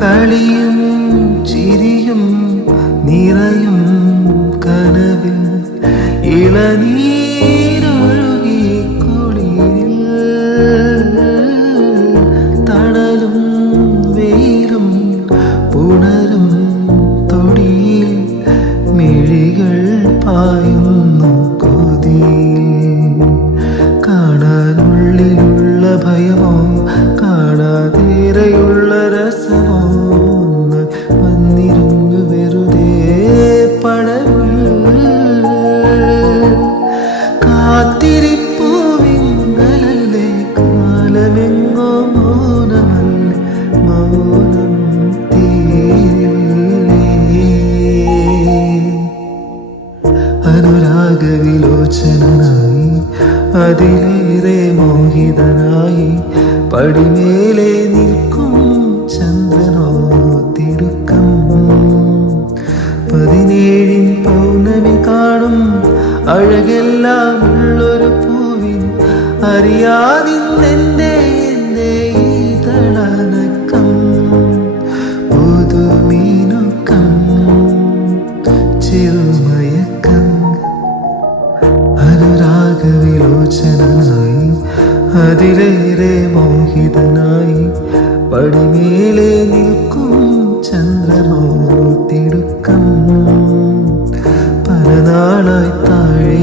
കളിയും ചിരിയും നിറയും കനവിൽ ഇളനീരൊഴുകി കുളിരിൽ തണലും വെയിലും പുണരും തൊടിയിൽ മിഴികൾ പായുന്നു കൊതിയിൽ കാണാനുള്ളിലുള്ള ഭയമോ അനുരാഗവിലോചനായി അതിലേറെ മോഹിതനായി പടിമേലെ നിൽക്കും ചന്ദ്രനോ തിടുക്കം. പതിനേഴിൻ പൗർണമി കാണും അഴകെല്ലാം ഉള്ളൊരു പൂവിൻ അറിയാതിന്നെന്റെ മോചനായി അതിലേറെ മോഹിതനായി പടിമേലെ നിൽക്കും ചന്ദ്രനോ തിടുക്കം പല നാളായി താഴെ